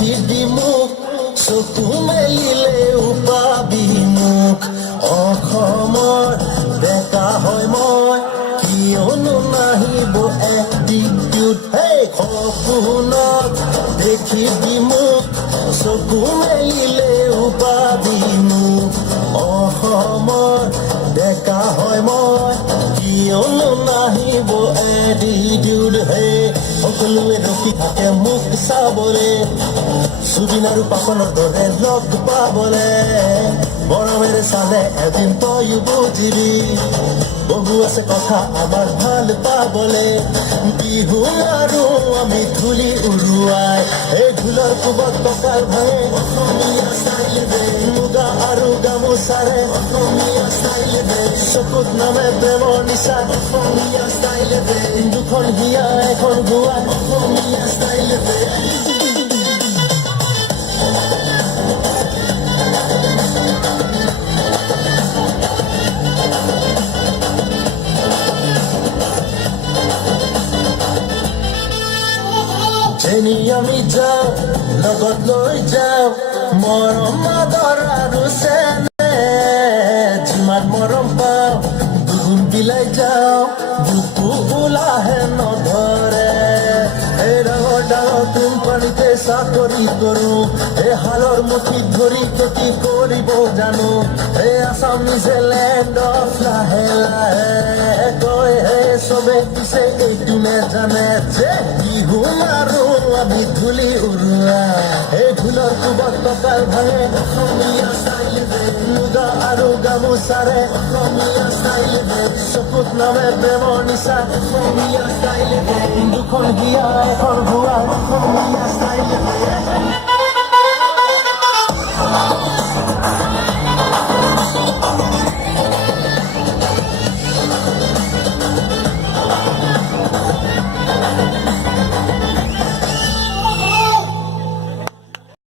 দেখি দিমুখ চকু মেলিলেও পাবি মুখ অসমৰ ডেকা হয় মই কিয়নো নাহিব এটিটিউড হেই সপোনত দেখি দিমুখ চকু মেলিলেও পাবি মুখ অসমৰ ডেকা হয় মই কিয়নো নাহিব এটিটিউড হেই সকলোৱে ৰখি থাকে মোক চাবলে সুদিন আৰু পাপনৰ দৰে লগ পাবলে মৰমেৰে চালে এদিন তয়ো বুজিবি বহু আছে কথা আমাৰ ভাল পাবলে বিহু আৰু আমি ধূলি উৰুৱাই এই ঢোলৰ কোবত টকাৰ ভাঙে অসমীয়া ষ্টাইল দে মুগা আৰু গামোচাৰে অসমীয়া ষ্টাইল দে চকুত নামে প্ৰেমৰ নিচা অসমীয়া ষ্টাইল দে দুখন হিয়া এখন গোৱা অসমীয়া ষ্টাইল দে যেনি আমি যাওঁ লগত লৈ যাওঁ মৰম আদৰ আৰু চেনে যিমান মৰম পাওঁ দুগুণ বিলাই যাওঁ বুকু ওলাহে নধৰে এই ডাঙৰ ডাঙৰ কোম্পানীতে চাকৰি কৰোঁ এই হালৰ মুঠিত ধৰি খেতি কৰিব জানো এই আছাম নিজে লেণ্ড অফ লাহে লাহে কয় হে চবে পিছে এইটো নেজানে যে বিহু আৰু আমি ধূলি উৰুৱা এই ঢোলৰ কোবত টকাৰ ভাঙে অসমীয়া ষ্টাইল দে মুগা আৰু গামোচাৰে অসমীয়া ষ্টাইল দে চকুত নামে প্ৰেমৰ নিচা অসমীয়া ষ্টাইল দে দুখন হিয়া এখন ভুৱা অসমীয়া ষ্টাইল দে